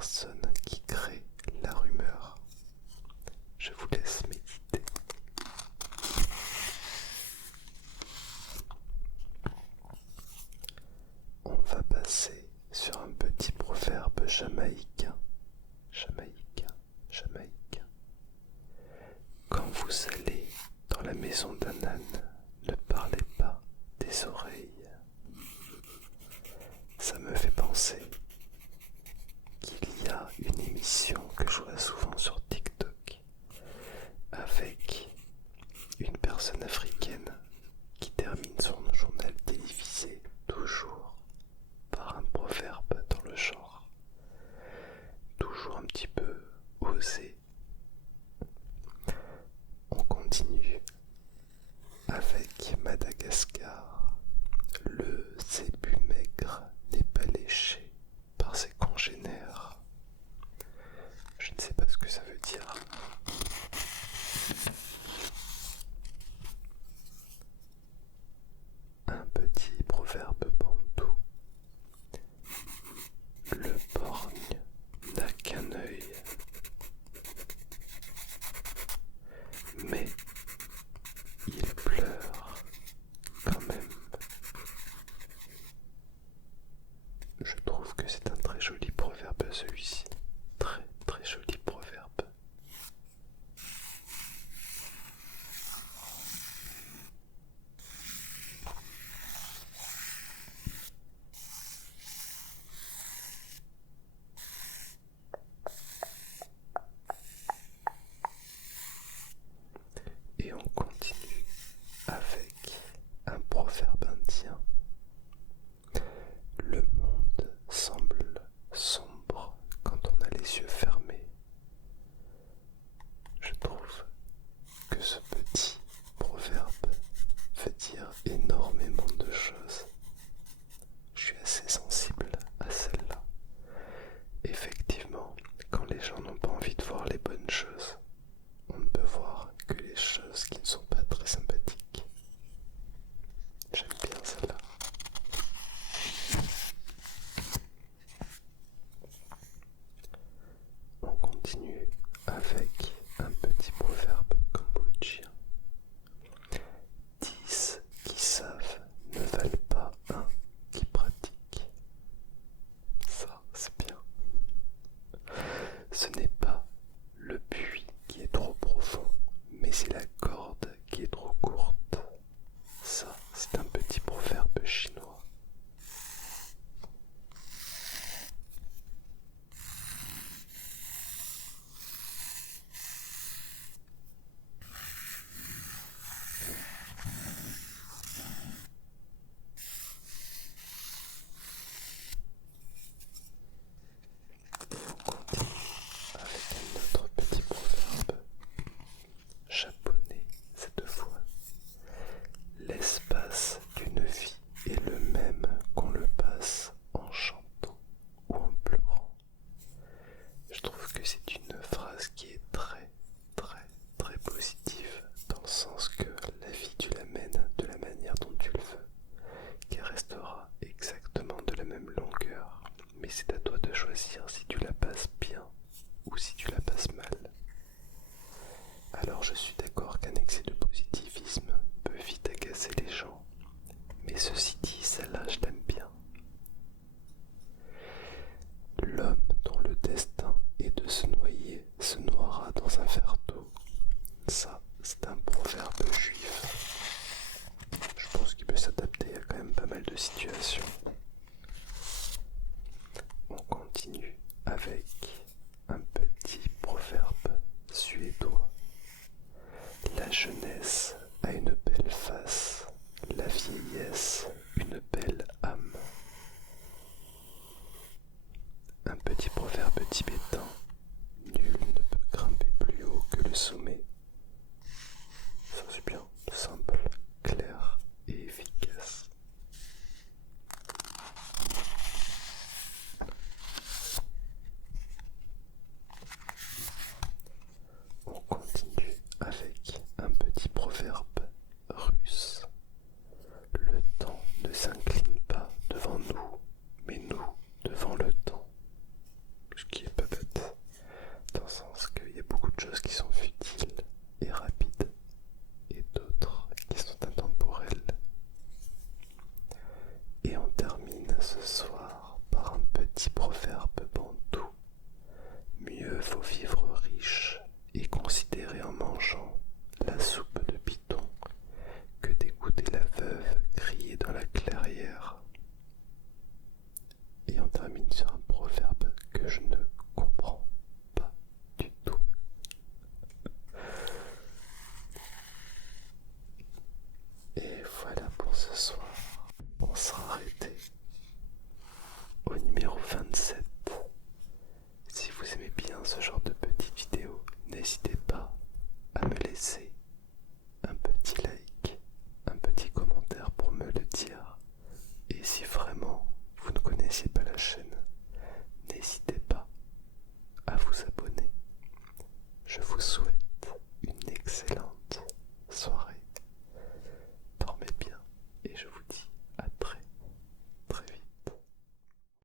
personne qui crée la rumeur. Je vous laisse méditer. On va passer sur un petit proverbe jamaïcain. Jamaïcain. Quand vous allez dans la maison d'un âne, ne parlez pas des oreilles. Ça me fait penser qu'il y a une émission que je vois souvent sur TikTok avec une personne africaine qui termine son journal télévisé toujours par un proverbe dans le genre, toujours un petit peu osé. On continue avec Madagascar. Le zébu maigre n'est pas léché par ses congénères. Je ne sais pas ce que ça veut dire. Un petit proverbe bantou. Le borgne n'a qu'un œil, mais il pleure quand même. Je trouve que c'est un très joli proverbe celui-ci. Très très joli proverbe. Et on continue avec un proverbe indien. Le monde semble sombre quand on a les yeux fermés. Je trouve que ce petit proverbe veut dire énormément de choses. Je suis assez sensible à celle-là. Effectivement, quand les gens n'ont pas envie de voir les bonnes choses, on ne peut voir que les choses qui ne sont pas très sympathiques. J'aime bien celle-là. On continue avec un petit proverbe cambodgien. 10 qui savent ne valent pas un qui pratique. Ça, c'est bien. Ce n'est pas le puits qui est trop profond, mais c'est la corde qui est trop courte. Ça, c'est un petit proverbe chinois. Et on continue avec un autre petit proverbe japonais cette fois. L'espace d'une vie est le même qu'on le passe en chantant ou en pleurant. Je trouve que c'est une phrase qui est très très très positive, dans le sens que la vie tu la mènes de la manière dont tu le veux, qu'elle restera exactement de la même longueur, mais c'est à toi de choisir si tu la passes bien ou si tu la passes mal. Alors je suis d'accord qu'un excès de positivisme peut vite agacer les gens, mais ceci dit, celle-là je l'aime bien. L'homme dont le destin est de se noyer se noiera dans un verre d'eau. Ça, c'est un proverbe juif. Je pense qu'il peut s'adapter à quand même pas mal de situations. On continue avec un petit proverbe suédois. La jeunesse a une belle face, la vieillesse une belle âme. Un petit proverbe tibétain. Nul ne peut grimper plus haut que le sommet. Ça c'est bien, simple, clair et efficace. ce genre de petites vidéos, n'hésitez pas à me laisser un petit like, un petit commentaire pour me le dire. Et si vraiment vous ne connaissiez pas la chaîne, n'hésitez pas à vous abonner. Je vous souhaite